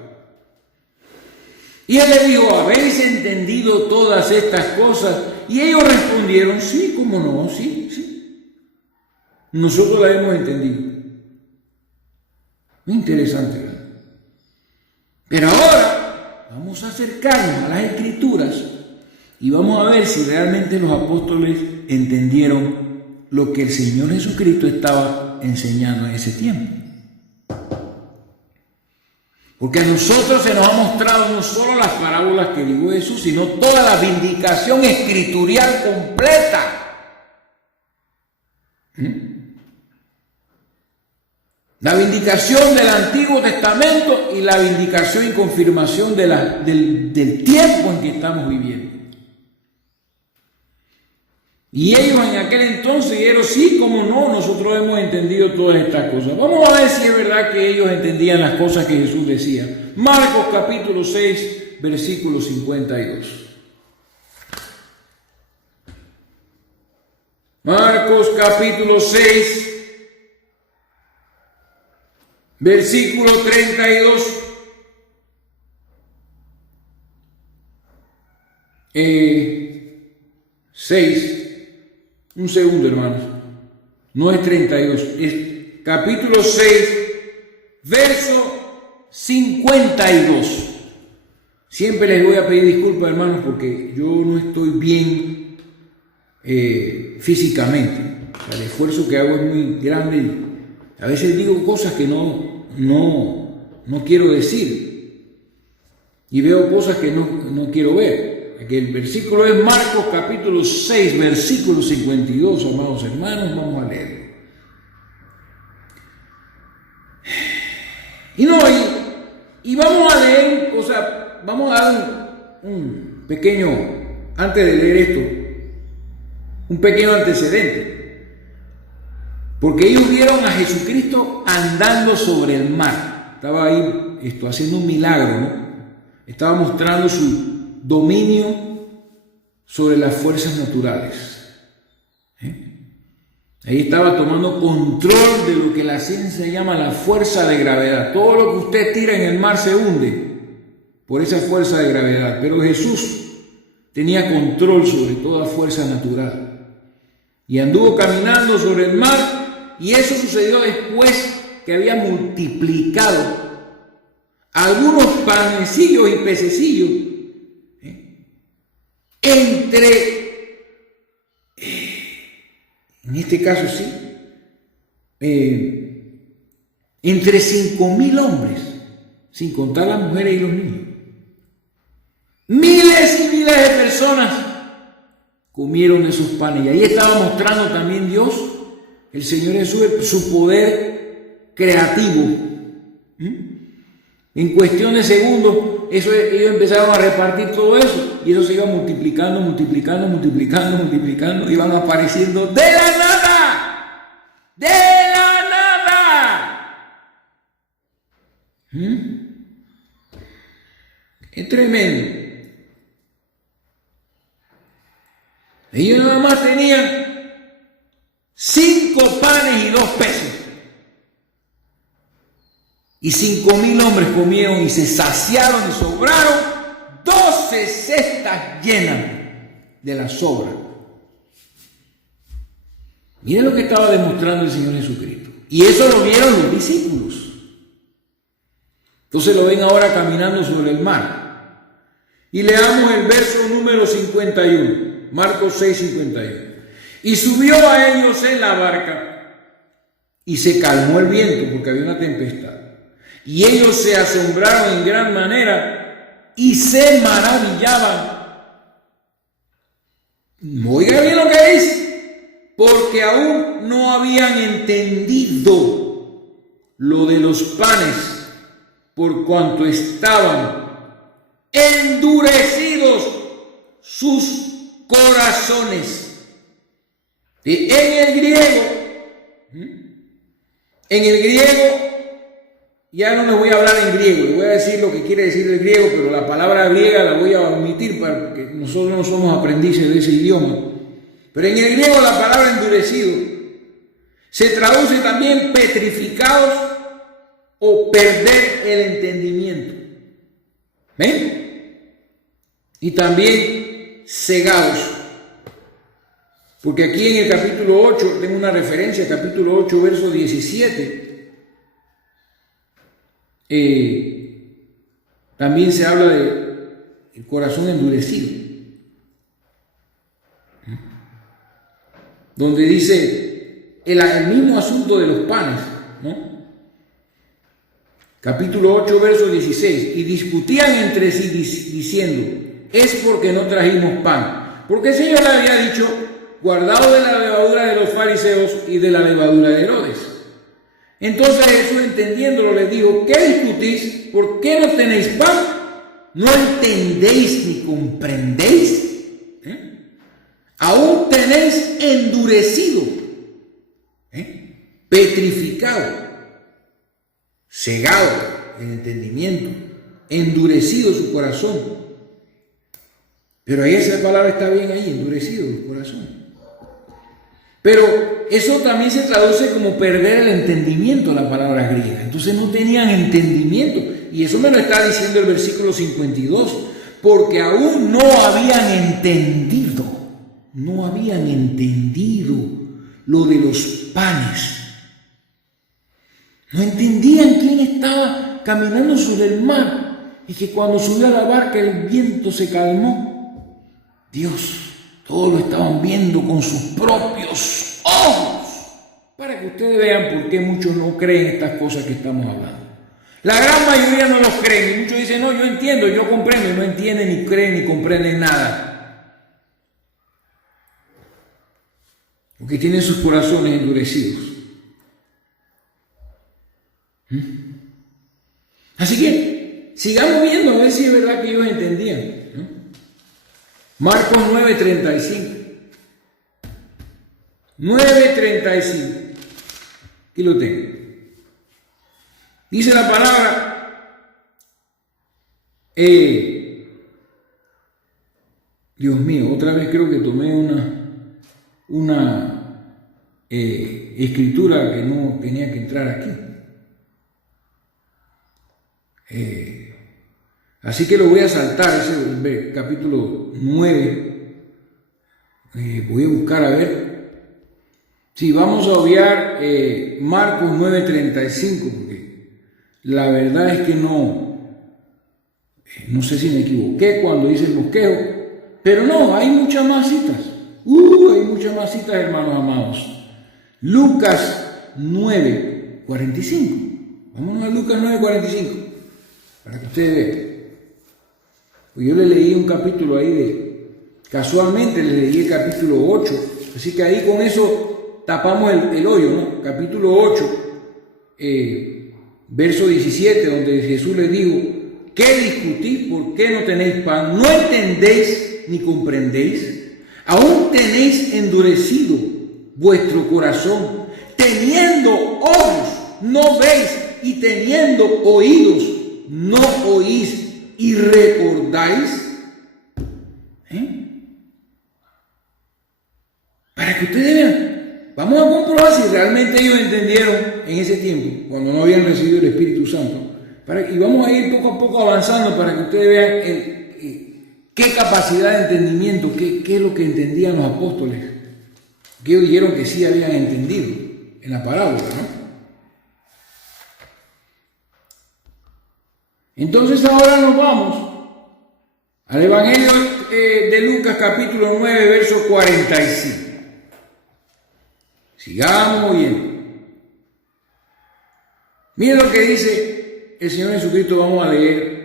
Y él les dijo, ¿habéis entendido todas estas cosas? Y ellos respondieron, sí, cómo no, sí. Nosotros las hemos entendido. Muy interesante, ¿verdad? Pero ahora vamos a acercarnos a las Escrituras y vamos a ver si realmente los apóstoles entendieron lo que el Señor Jesucristo estaba enseñando en ese tiempo. Porque a nosotros se nos ha mostrado no solo las parábolas que dijo Jesús, sino toda la vindicación escritural completa. La vindicación del Antiguo Testamento y la vindicación y confirmación del tiempo en que estamos viviendo. Y ellos en aquel entonces dijeron, sí, cómo no, nosotros hemos entendido todas estas cosas. Vamos a ver si es verdad que ellos entendían las cosas que Jesús decía. Marcos capítulo 6, versículo 52. Marcos capítulo 6, versículo 32. 6. Un segundo, hermanos. No es 32, es capítulo 6, verso 52. Siempre les voy a pedir disculpas, hermanos, porque yo no estoy bien físicamente. O sea, el esfuerzo que hago es muy grande y a veces digo cosas que no quiero decir. Y veo cosas que no quiero ver. Que el versículo es Marcos capítulo 6, versículo 52, amados hermanos, vamos a leerlo. Y vamos a leer, o sea, vamos a dar un pequeño, antes de leer esto, un pequeño antecedente. Porque ellos vieron a Jesucristo andando sobre el mar. Estaba ahí haciendo un milagro, ¿no? Estaba mostrando su dominio sobre las fuerzas naturales. Ahí estaba tomando control de lo que la ciencia llama la fuerza de gravedad. Todo lo que usted tira en el mar se hunde por esa fuerza de gravedad. Pero Jesús tenía control sobre toda fuerza natural. Y anduvo caminando sobre el mar, y eso sucedió después que había multiplicado algunos panecillos y pececillos en este caso sí, entre 5,000 hombres, sin contar las mujeres y los niños. Miles y miles de personas comieron esos panes, y ahí estaba mostrando también Dios, el Señor Jesús, su poder creativo. En cuestión de segundos, ellos empezaron a repartir todo eso, y eso se iba multiplicando, iban apareciendo de la nada. Es tremendo. Ellos nada más tenían 5 panes y 2 peces. Y 5,000 hombres comieron y se saciaron y sobraron 12 cestas llenas de la sobra. Miren lo que estaba demostrando el Señor Jesucristo. Y eso lo vieron los discípulos. Entonces lo ven ahora caminando sobre el mar. Y leamos el verso número 51. Marcos 6, 51. Y subió a ellos en la barca y se calmó el viento porque había una tempestad. Y ellos se asombraron en gran manera y se maravillaban. Oiga bien lo que dice, porque aún no habían entendido lo de los panes, por cuanto estaban endurecidos sus corazones. En el griego, ya no les voy a hablar en griego, les voy a decir lo que quiere decir el griego, pero la palabra griega la voy a omitir porque nosotros no somos aprendices de ese idioma. Pero en el griego la palabra endurecido Se traduce también petrificados o perder el entendimiento. ¿Ven? Y también cegados. Porque aquí en el capítulo 8, tengo una referencia, capítulo 8, verso 17, también se habla del corazón endurecido. Donde dice el mismo asunto de los panes, ¿no? Capítulo 8, verso 16, y discutían entre sí diciendo, es porque no trajimos pan, porque el Señor le había dicho, guardado de la levadura de los fariseos y de la levadura de Herodes. Entonces Jesús, entendiéndolo, les dijo, ¿qué discutís? ¿Por qué no tenéis pan? ¿No entendéis ni comprendéis? Aún tenéis endurecido, petrificado, cegado en entendimiento, endurecido su corazón. Pero ahí esa palabra está bien ahí, endurecido el corazón. Pero eso también se traduce como perder el entendimiento, la palabra griega. Entonces no tenían entendimiento. Y eso me lo está diciendo el versículo 52. Porque aún no habían entendido lo de los panes. No entendían quién estaba caminando sobre el mar y que cuando subió a la barca el viento se calmó. Dios, todos lo estaban viendo con sus propios ojos. Para que ustedes vean por qué muchos no creen estas cosas que estamos hablando. La gran mayoría no los creen y muchos dicen, no, yo entiendo, yo comprendo, y no entienden, ni creen, ni comprenden nada. Porque tienen sus corazones endurecidos. Así que sigamos viendo a ver si es verdad que ellos entendían, ¿no? Marcos 9:35. 9:35. Aquí lo tengo. Dice la palabra, Dios mío, otra vez creo que tomé una escritura que no tenía que entrar aquí. Así que lo voy a saltar, ese capítulo 9. Voy a buscar a ver. Sí, vamos a obviar Marcos 9:35, porque la verdad es que no sé si me equivoqué cuando hice el bosquejo, pero no, hay muchas más citas. Hay muchas más citas, hermanos amados. Lucas 9:45. Vámonos a Lucas 9:45, para que ustedes vean. Pues yo le leí un capítulo ahí casualmente le leí el capítulo 8, así que ahí con eso tapamos el hoyo, ¿no? Capítulo 8, verso 17, donde Jesús les dijo, ¿qué discutís? ¿Por qué no tenéis pan? ¿No entendéis ni comprendéis? Aún tenéis endurecido vuestro corazón, teniendo ojos no veis y teniendo oídos no oís y recordáis. Para que ustedes vean, vamos a comprobar si realmente ellos entendieron en ese tiempo, cuando no habían recibido el Espíritu Santo. Y vamos a ir poco a poco avanzando para que ustedes vean qué capacidad de entendimiento, qué es lo que entendían los apóstoles, que ellos dijeron que sí habían entendido en la parábola, ¿no? Entonces ahora nos vamos al Evangelio de Lucas capítulo 9, verso 45. Sigamos viendo. Miren lo que dice el Señor Jesucristo. Vamos a leer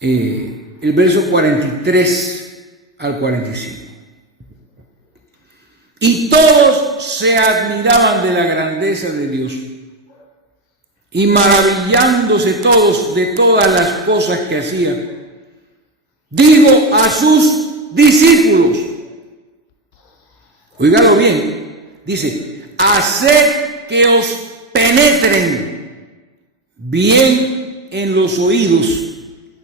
el verso 43 al 45. Y todos se admiraban de la grandeza de Dios y maravillándose todos de todas las cosas que hacía, dijo a sus discípulos, oígalo bien, dice, haced que os penetren bien en los oídos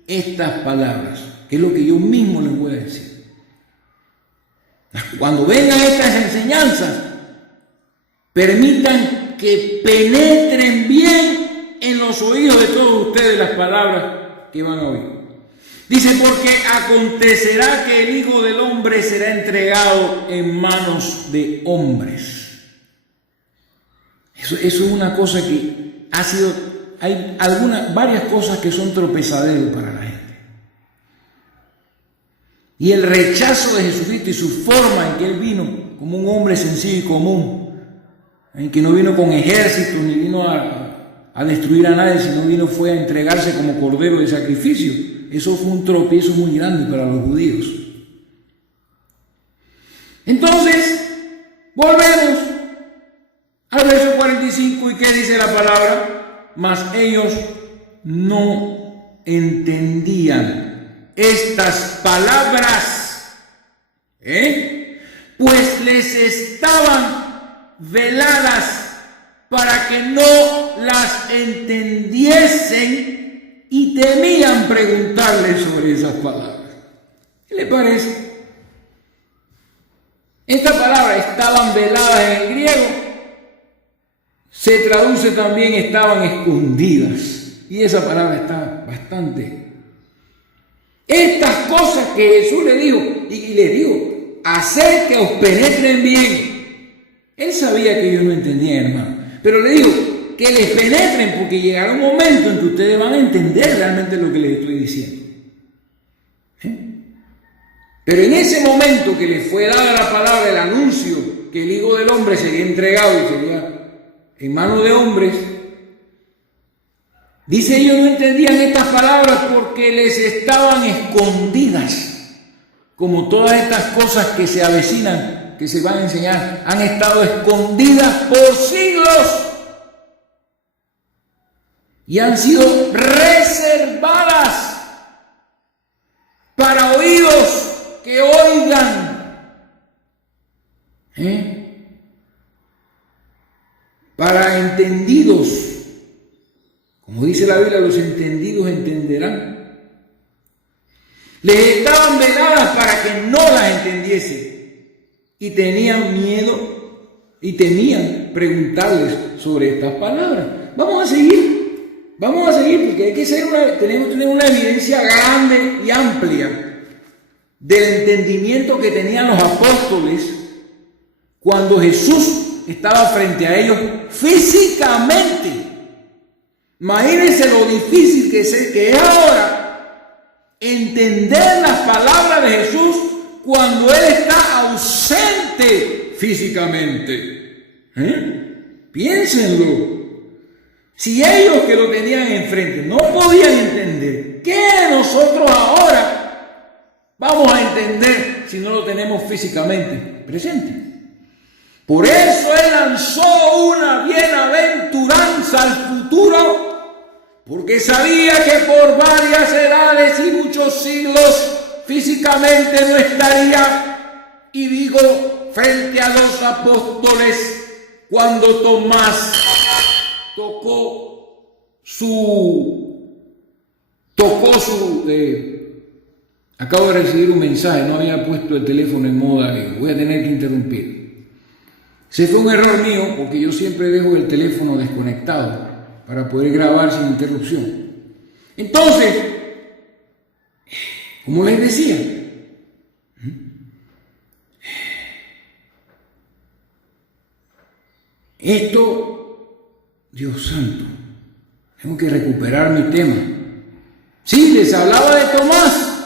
estas palabras, que es lo que yo mismo les voy a decir. Cuando vengan estas enseñanzas, permitan que penetren bien en los oídos de todos ustedes las palabras que van a oír. Dice, porque acontecerá que el Hijo del Hombre será entregado en manos de hombres. Eso es una cosa que ha sido, hay varias cosas que son tropezaderos para la gente. Y el rechazo de Jesucristo y su forma en que Él vino como un hombre sencillo y común, en que no vino con ejércitos ni vino a destruir a nadie, sino fue a entregarse como cordero de sacrificio. Eso fue un tropiezo muy grande para los judíos. Entonces, volvemos al verso 45, ¿y qué dice la palabra? Mas ellos no entendían estas palabras, pues les estaban veladas para que no las entendiesen, y temían preguntarle sobre esas palabras. ¿Qué le parece? Esta palabra, estaban veladas, en el griego se traduce también estaban escondidas, y esa palabra está bastante. Estas cosas que Jesús le dijo, y les digo, hacer que os penetren bien. Él sabía que yo no entendía, hermano, pero le digo que les penetren, porque llegará un momento en que ustedes van a entender realmente lo que les estoy diciendo. Pero en ese momento que les fue dada la palabra, el anuncio que el Hijo del Hombre sería entregado y sería en manos de hombres, dice, ellos no entendían estas palabras porque les estaban escondidas, como todas estas cosas que se avecinan, que se van a enseñar, han estado escondidas por siglos y han sido reservadas para oídos que oigan, para entendidos. Como dice la Biblia, los entendidos entenderán. Les estaban veladas para que no las entendiesen, y tenían miedo y temían preguntarles sobre estas palabras. Vamos a seguir porque tenemos que tener una evidencia grande y amplia del entendimiento que tenían los apóstoles cuando Jesús estaba frente a ellos físicamente. Imagínense lo difícil que es ahora entender las palabras de Jesús cuando Él está ausente físicamente. Piénsenlo. Si ellos que lo tenían enfrente no podían entender, ¿qué nosotros ahora vamos a entender si no lo tenemos físicamente presente? Por eso Él lanzó una bienaventuranza al futuro, porque sabía que por varias edades y muchos siglos físicamente no estaría. Y digo, frente a los apóstoles, cuando Tomás acabo de recibir un mensaje, no había puesto el teléfono en modo avión, voy a tener que interrumpir. Ese fue un error mío, porque yo siempre dejo el teléfono desconectado para poder grabar sin interrupción. Entonces, como les decía, Dios santo, tengo que recuperar mi tema. Sí, les hablaba de Tomás,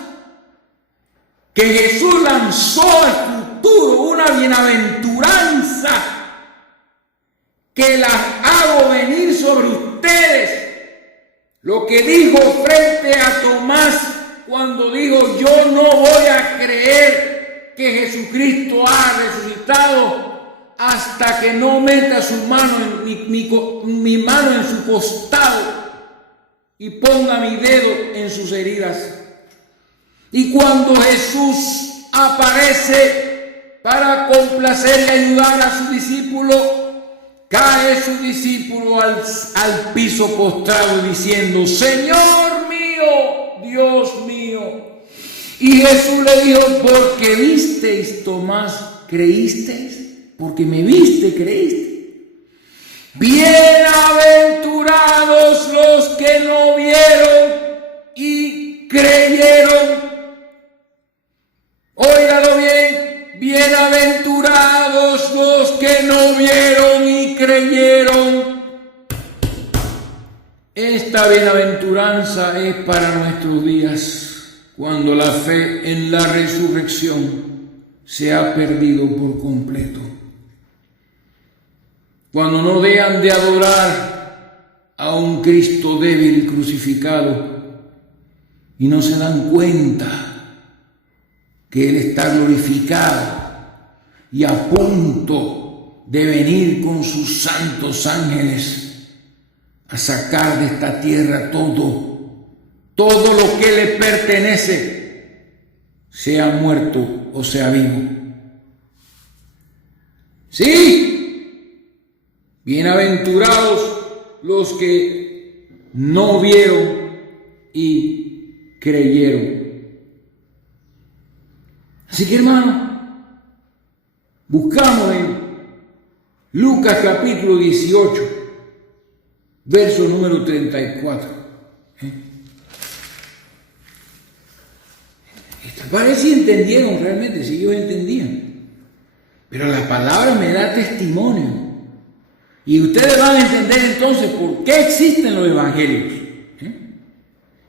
que Jesús lanzó al futuro una bienaventuranza que las hago venir sobre ustedes. Lo que dijo frente a Tomás cuando dijo, yo no voy a creer que Jesucristo ha resucitado hasta que no meta su mano mi mano en su costado y ponga mi dedo en sus heridas. Y cuando Jesús aparece para complacer y ayudar a su discípulo, cae su discípulo al piso postrado diciendo, Señor mío, Dios mío. Y Jesús le dijo, porque visteis, Tomás, creísteis. Porque me viste, creíste. Bienaventurados los que no vieron y creyeron. Óigalo bien, bienaventurados los que no vieron y creyeron. Esta bienaventuranza es para nuestros días, cuando la fe en la resurrección se ha perdido por completo. Cuando no dejan de adorar a un Cristo débil y crucificado y no se dan cuenta que Él está glorificado y a punto de venir con sus santos ángeles a sacar de esta tierra todo lo que le pertenece, sea muerto o sea vivo. Sí, bienaventurados los que no vieron y creyeron. Así que, hermano, buscamos en Lucas capítulo 18, verso número 34. Parece si entendieron realmente, si ellos entendían. Pero la palabra me da testimonio. Y ustedes van a entender entonces por qué existen los evangelios.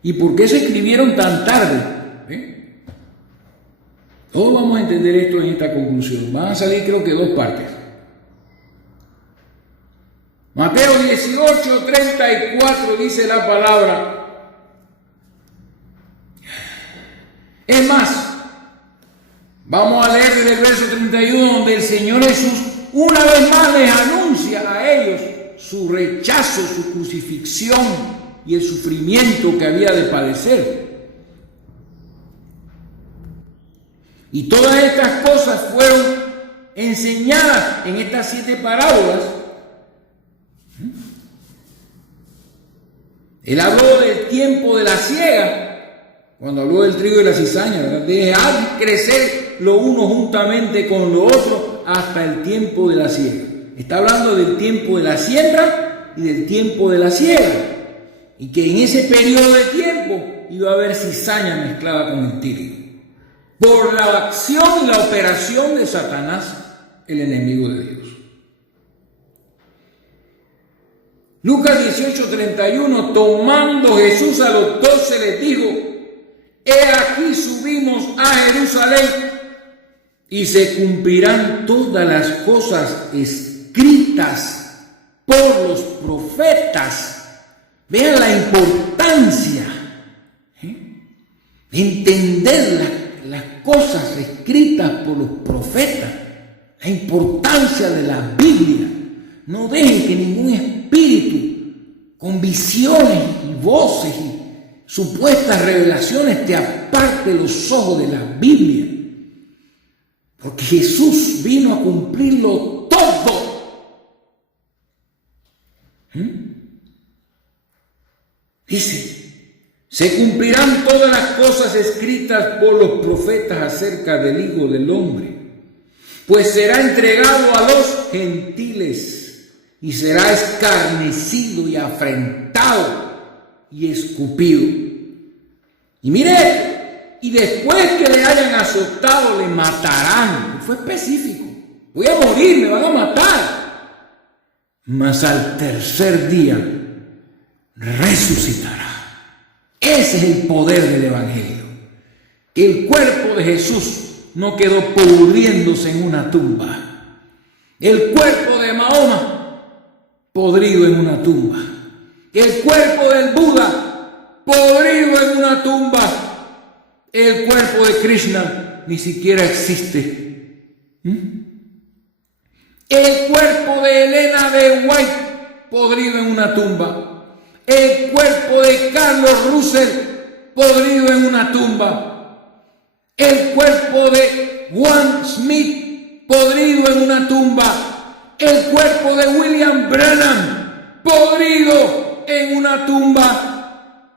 Y por qué se escribieron tan tarde. Todos vamos a entender esto en esta conclusión. Van a salir creo que dos partes. Mateo 18, 34 dice la palabra. Es más, vamos a leer desde el verso 31 donde el Señor Jesús una vez más les anuncia a ellos su rechazo, su crucifixión y el sufrimiento que había de padecer. Y todas estas cosas fueron enseñadas en estas 7 parábolas. Él habló del tiempo de la siega, cuando habló del trigo y la cizaña, ¿verdad? Dejar crecer lo uno juntamente con lo otro hasta el tiempo de la siega. Está hablando del tiempo de la siembra y del tiempo de la siega. Y que en ese periodo de tiempo iba a haber cizaña mezclada con el trigo. Por la acción y la operación de Satanás, el enemigo de Dios. Lucas 18:31, tomando Jesús a los 12 les dijo: he aquí subimos a Jerusalén y se cumplirán todas las cosas escritas por los profetas. Vean la importancia de entender las cosas escritas por los profetas, la importancia de la Biblia. No dejen que ningún espíritu con visiones y voces y supuestas revelaciones te aparte los ojos de la Biblia, porque Jesús vino a cumplirlo todo. Dice: se cumplirán todas las cosas escritas por los profetas acerca del Hijo del Hombre, pues será entregado a los gentiles y será escarnecido y afrentado y escupido. Y mire, y después que le hayan azotado le matarán. Fue específico: voy a morir, me van a matar, mas al tercer día resucitará. Ese es el poder del Evangelio. El cuerpo de Jesús no quedó pudriéndose en una tumba. El cuerpo de Mahoma podrido en una tumba. El cuerpo del Buda podrido en una tumba. El cuerpo de Krishna ni siquiera existe. El cuerpo de Elena de White podrido en una tumba. El cuerpo de Carlos Russell podrido en una tumba. El cuerpo de Juan Smith podrido en una tumba. El cuerpo de William Branham podrido en una tumba.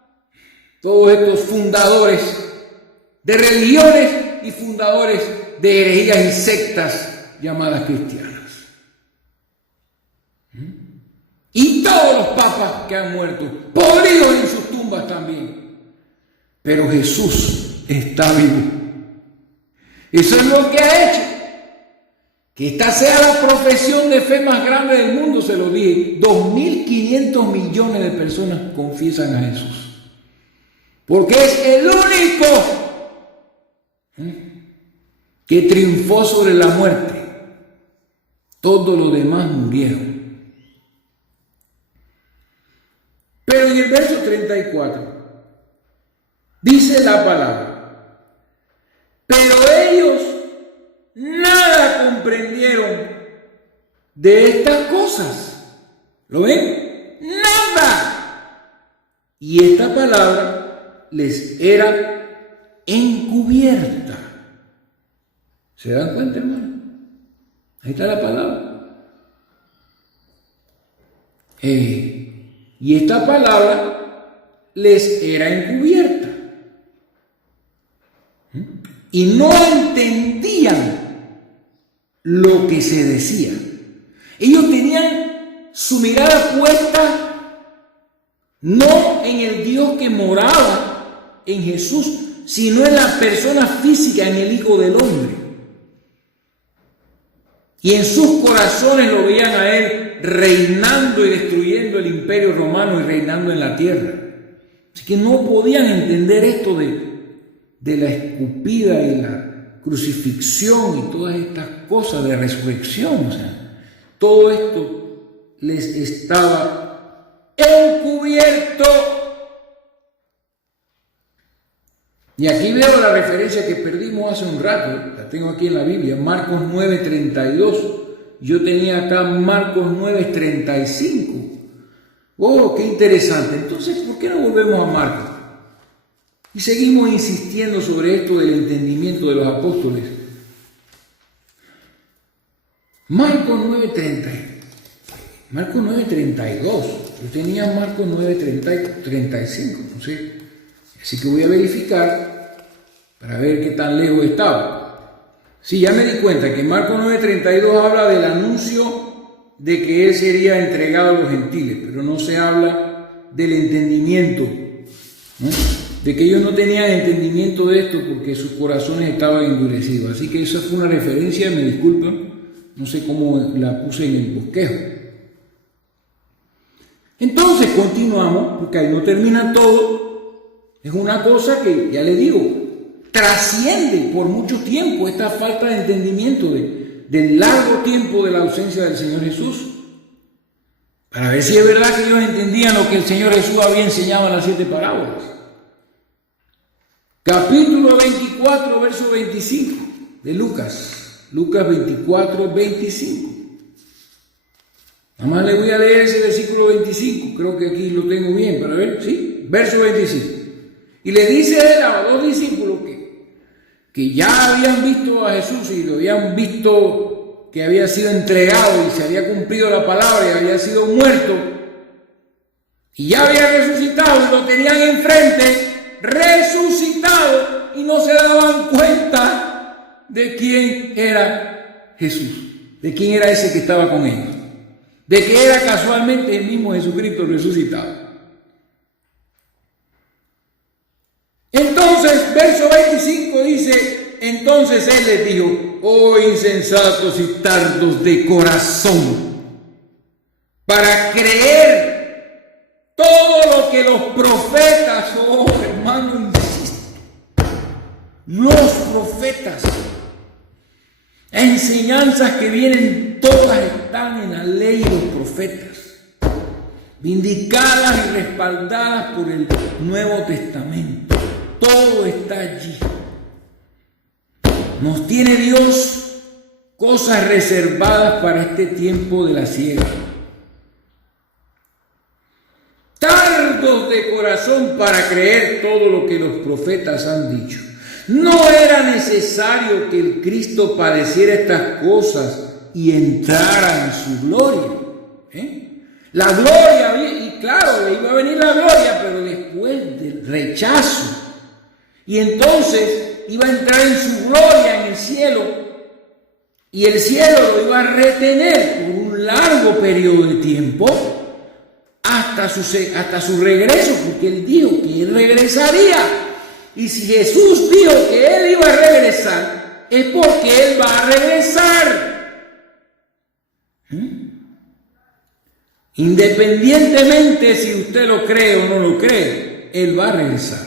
Todos estos fundadores de religiones y fundadores de herejías y sectas llamadas cristianas. y todos los papas que han muerto, podridos en sus tumbas también. Pero Jesús está vivo. Eso es lo que ha hecho que esta sea la profesión de fe más grande del mundo. Se lo dije, 2.500 millones de personas confiesan a Jesús, porque es el único que triunfó sobre la muerte. Todos los demás murieron. Pero en el verso 34 dice la palabra: pero ellos nada comprendieron de estas cosas. ¿Lo ven? Nada. Y esta palabra les era encubierta. ¿Se dan cuenta, hermano? Ahí está la palabra. Y esta palabra les era encubierta. Y no entendían lo que se decía. Ellos tenían su mirada puesta no en el Dios que moraba en Jesús, sino en la persona física, en el Hijo del Hombre. Y en sus corazones lo veían a Él reinando y destruyendo el imperio romano y reinando en la tierra. Así que no podían entender esto de la escupida y la crucifixión y todas estas cosas de resurrección. O sea, todo esto les estaba encubierto. Y aquí veo la referencia que perdimos hace un rato, la tengo aquí en la Biblia, Marcos 9:32. Yo tenía acá Marcos 9:35. Oh, qué interesante. Entonces, ¿por qué no volvemos a Marcos? Y seguimos insistiendo sobre esto del entendimiento de los apóstoles. Marcos 9:30. Marcos 9:32. Yo tenía Marcos 9:35, no sé. Así que voy a verificar para ver qué tan lejos estaba. Sí, ya me di cuenta que Marcos 9:32 habla del anuncio de que Él sería entregado a los gentiles, pero no se habla del entendimiento, ¿no? De que ellos no tenían entendimiento de esto porque sus corazones estaban endurecidos. Así que esa fue una referencia, me disculpan, no sé cómo la puse en el bosquejo. Entonces continuamos, porque ahí no termina todo. Es una cosa que, ya les digo, trasciende por mucho tiempo esta falta de entendimiento del largo tiempo de la ausencia del Señor Jesús, para ver si es verdad que ellos entendían lo que el Señor Jesús había enseñado en las 7 parábolas. Capítulo 24, verso 25 de Lucas. Lucas 24, 25. Nada más le voy a leer ese versículo 25. Creo que aquí lo tengo bien para ver. ¿Sí? Verso 25. Y le dice él a los 2 discípulos que ya habían visto a Jesús y lo habían visto que había sido entregado y se había cumplido la palabra y había sido muerto y ya había resucitado y lo tenían enfrente, resucitado, y no se daban cuenta de quién era Jesús, de quién era ese que estaba con ellos, de que era casualmente el mismo Jesucristo resucitado. Entonces, verso 25 dice: entonces Él les dijo: oh insensatos y tardos de corazón, para creer todo lo que los profetas, oh hermano, insisto, los profetas, enseñanzas que vienen, todas están en la ley de los profetas, vindicadas y respaldadas por el Nuevo Testamento. Todo está allí. Nos tiene Dios cosas reservadas para este tiempo de la siega. Tardos de corazón para creer todo lo que los profetas han dicho. No era necesario que el Cristo padeciera estas cosas y entrara en su gloria. La gloria, y claro, le iba a venir la gloria, pero después del rechazo. Y entonces iba a entrar en su gloria en el cielo, y el cielo lo iba a retener por un largo periodo de tiempo hasta su regreso, porque Él dijo que Él regresaría. Y si Jesús dijo que Él iba a regresar, es porque Él va a regresar. Independientemente si usted lo cree o no lo cree, Él va a regresar.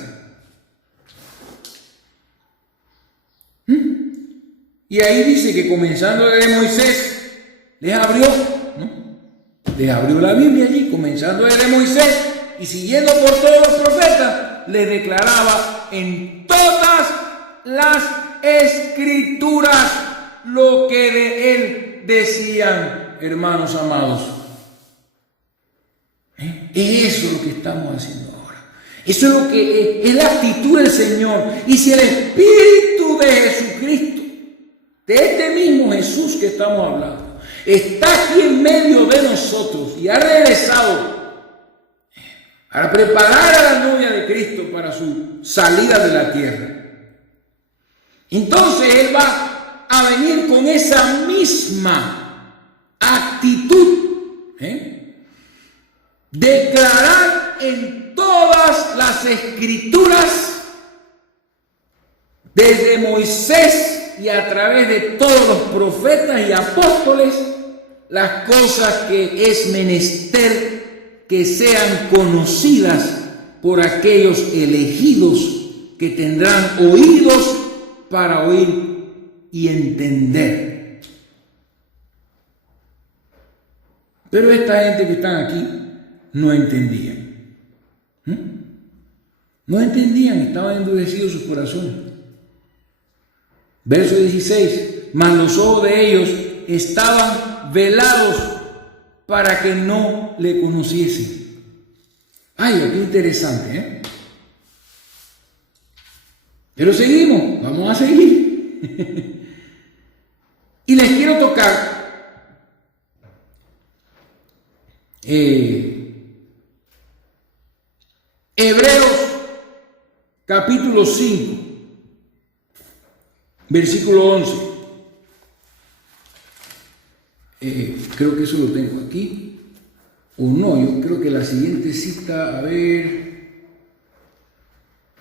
Y ahí dice que comenzando desde Moisés, les abrió la Biblia allí, comenzando desde Moisés y siguiendo por todos los profetas, les declaraba en todas las escrituras lo que de Él decían, hermanos amados. Es eso lo que estamos haciendo ahora. Eso es lo que es la actitud del Señor. Y si el Espíritu de Jesucristo, de este mismo Jesús que estamos hablando, está aquí en medio de nosotros y ha regresado para preparar a la novia de Cristo para su salida de la tierra, entonces Él va a venir con esa misma actitud, declarar en todas las escrituras, desde Moisés y a través de todos los profetas y apóstoles, las cosas que es menester que sean conocidas por aquellos elegidos que tendrán oídos para oír y entender. Pero esta gente que están aquí no entendían. No entendían, estaban endurecidos sus corazones. Verso 16, mas los ojos de ellos estaban velados para que no le conociesen. Ay, qué interesante, Pero seguimos, vamos a seguir. Y les quiero tocar Hebreos capítulo 5. Versículo 11. Creo que eso lo tengo aquí. O no, yo creo que la siguiente cita, a ver,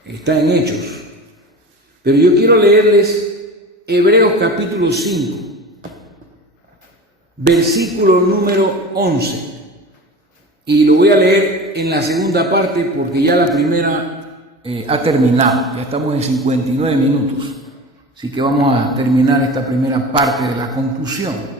está en Hechos. Pero yo quiero leerles Hebreos capítulo 5, versículo número 11. Y lo voy a leer en la segunda parte porque ya la primera ha terminado. Ya estamos en 59 minutos. Así que vamos a terminar esta primera parte de la conclusión.